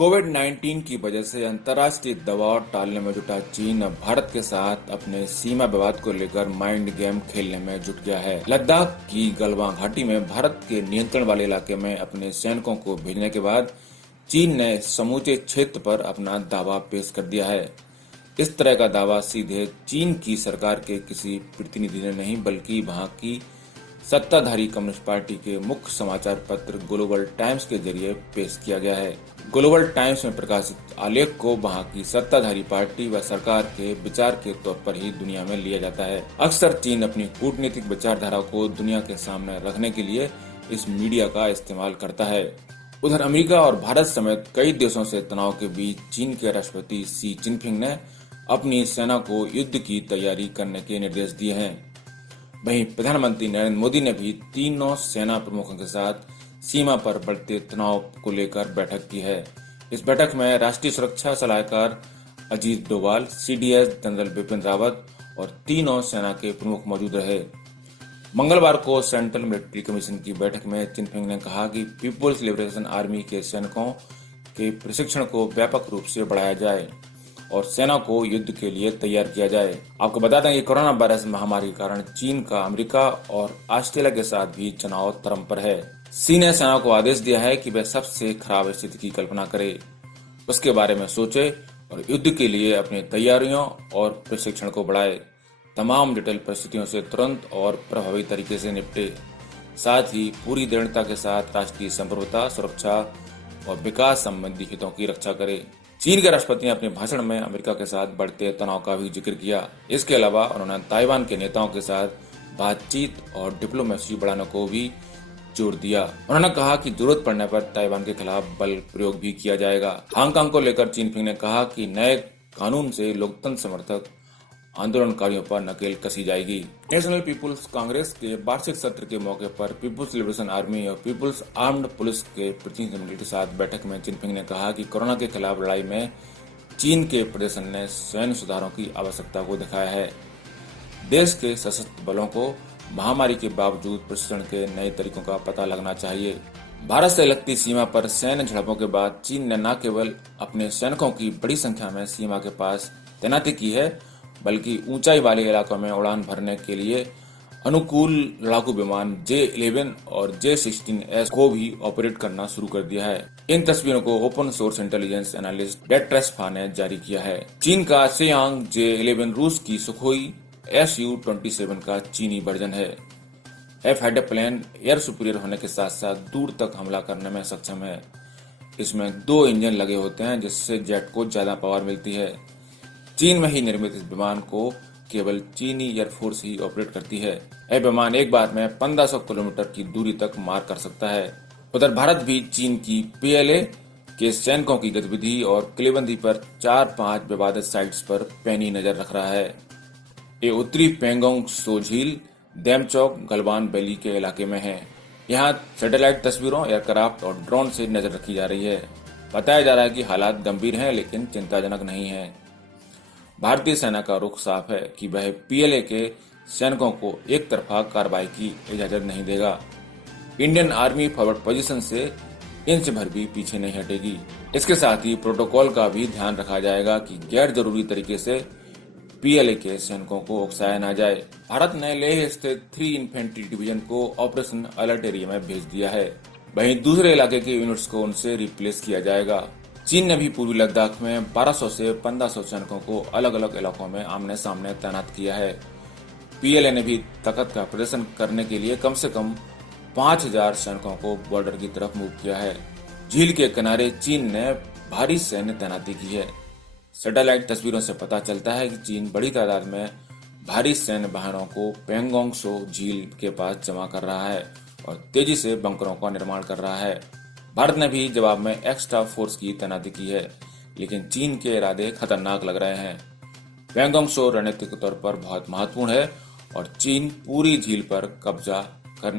कोविड-19 की वजह से अंतर्राष्ट्रीय दबाव टालने में जुटा चीन अब भारत के साथ अपने सीमा विवाद को लेकर माइंड गेम खेलने में जुट गया है। लद्दाख की गलवान घाटी में भारत के नियंत्रण वाले इलाके में अपने सैनिकों को भेजने के बाद चीन ने समूचे क्षेत्र पर अपना दावा पेश कर दिया है। इस तरह का दावा सीधे चीन की सरकार के किसी प्रतिनिधि ने नहीं, बल्कि वहां की सत्ताधारी कम्युनिस्ट पार्टी के मुख्य समाचार पत्र ग्लोबल टाइम्स के जरिए पेश किया गया है। ग्लोबल टाइम्स में प्रकाशित आलेख को वहां की सत्ताधारी पार्टी व सरकार के विचार के तौर पर ही दुनिया में लिया जाता है। अक्सर चीन अपनी कूटनीतिक विचारधारा को दुनिया के सामने रखने के लिए इस मीडिया का इस्तेमाल करता है। उधर अमेरिका और भारत समेत कई देशों से तनाव के बीच चीन के राष्ट्रपति शी जिनपिंग ने अपनी सेना को युद्ध की तैयारी करने के निर्देश दिए हैं। वहीं प्रधानमंत्री नरेंद्र मोदी ने भी तीनों सेना प्रमुखों के साथ सीमा पर बढ़ते तनाव को लेकर बैठक की है। इस बैठक में राष्ट्रीय सुरक्षा सलाहकार अजीत डोभाल, सीडीएस जनरल बिपिन रावत और तीनों सेना के प्रमुख मौजूद रहे। मंगलवार को सेंट्रल मिलिट्री कमीशन की बैठक में जिनपिंग ने कहा कि पीपुल्स लिबरेशन आर्मी के सैनिकों के प्रशिक्षण को व्यापक रूप से बढ़ाया जाए और सेना को युद्ध के लिए तैयार किया जाए। आपको बता दें कि कोरोना वायरस महामारी के कारण चीन का अमेरिका और ऑस्ट्रेलिया के साथ भी चुनाव तरम पर है। शी ने सेना को आदेश दिया है कि वह सबसे खराब स्थिति की कल्पना करे, उसके बारे में सोचे और युद्ध के लिए अपनी तैयारियों और प्रशिक्षण को बढ़ाए। तमाम जटिल परिस्थितियों से तुरंत और प्रभावी तरीके से निपटे, साथ ही पूरी दृढ़ता के साथ राष्ट्रीय संप्रभुता, सुरक्षा और विकास संबंधी हितों की रक्षा करे। चीन के राष्ट्रपति ने अपने भाषण में अमेरिका के साथ बढ़ते तनाव का भी जिक्र किया। इसके अलावा उन्होंने ताइवान के नेताओं के साथ बातचीत और डिप्लोमेसी बढ़ाने को भी जोर दिया। उन्होंने कहा कि जरूरत पड़ने पर ताइवान के खिलाफ बल प्रयोग भी किया जाएगा। हांगकांग को लेकर जिनपिंग ने कहा कि नए कानून से लोकतंत्र समर्थक आंदोलनकारियों पर नकेल कसी जाएगी। नेशनल पीपुल्स कांग्रेस के वार्षिक सत्र के मौके पर पीपुल्स लिबरेशन आर्मी और पीपुल्स आर्म्ड पुलिस के प्रतिनिधिमंडल के साथ बैठक में जिनपिंग ने कहा कि कोरोना के खिलाफ लड़ाई में चीन के प्रदर्शन ने सैन्य सुधारों की आवश्यकता को दिखाया है। देश के सशस्त्र बलों को महामारी के बावजूद प्रशिक्षण के नए तरीकों का पता लगना चाहिए। भारत से लगती सीमा पर सैन्य झड़पों के बाद चीन ने न केवल अपने सैनिकों की बड़ी संख्या में सीमा के पास तैनाती की है, बल्कि ऊंचाई वाले इलाकों में उड़ान भरने के लिए अनुकूल लड़ाकू विमान J-11 और J-16S को भी ऑपरेट करना शुरू कर दिया है। इन तस्वीरों को ओपन सोर्स इंटेलिजेंस एनालिस्ट डेट्रेस्फा ने जारी किया है। चीन का सेयांग J-11 रूस की सुखोई Su-27 का चीनी वर्जन है। फाइटर प्लेन एयर सुपीरियर होने के साथ साथ दूर तक हमला करने में सक्षम है। इसमें 2 इंजन लगे होते हैं, जिससे जेट को ज्यादा पावर मिलती है। चीन में ही निर्मित इस विमान को केवल चीनी एयरफोर्स ही ऑपरेट करती है। यह विमान एक बार में 1500 किलोमीटर की दूरी तक मार कर सकता है। उधर भारत भी चीन की PLA के सैनिकों की गतिविधि और किलेबंदी पर 4-5 विवादित साइट्स पर पैनी नजर रख रहा है। ये उत्तरी पेंगोंग त्सो झील, देमचौक, गलवान वैली के इलाके में है। यहाँ सैटेलाइट तस्वीरों, एयरक्राफ्ट और ड्रोन से नजर रखी जा रही है। बताया जा रहा है कि हालात गंभीर हैं, लेकिन चिंताजनक नहीं है। भारतीय सेना का रुख साफ है कि वह PLA के सैनिकों को एक तरफा कार्रवाई की इजाजत नहीं देगा। इंडियन आर्मी फॉरवर्ड पोजीशन से इंच भर भी पीछे नहीं हटेगी। इसके साथ ही प्रोटोकॉल का भी ध्यान रखा जाएगा कि गैर जरूरी तरीके से PLA के सैनिकों को उकसाया न जाए। भारत ने लेह स्थित 3 इन्फेंट्री डिवीजन को ऑपरेशन अलर्ट एरिया में भेज दिया है। वहीं दूसरे इलाके के यूनिट्स को उनसे रिप्लेस किया जाएगा। चीन ने भी पूर्वी लद्दाख में 1200 से 1500 सैनिकों को अलग अलग इलाकों में आमने सामने तैनात किया है। PLA ने भी ताकत का प्रदर्शन करने के लिए कम से कम 5000 सैनिकों को बॉर्डर की तरफ मूव किया है। झील के किनारे चीन ने भारी सैन्य तैनाती की है। सैटेलाइट तस्वीरों से पता चलता है कि चीन बड़ी तादाद में भारी सैन्य वाहनों को पेंगोंग त्सो झील के पास जमा कर रहा है और तेजी से बंकरों का निर्माण कर रहा है। भारत ने भी जवाब में एक्स्ट्रा फोर्स की तैनाती की है, लेकिन चीन के इरादे खतरनाक लग रहे हैं। पेंगोंग त्सो रणनीतिक तौर पर बहुत महत्वपूर्ण है और चीन पूरी झील पर कब्जा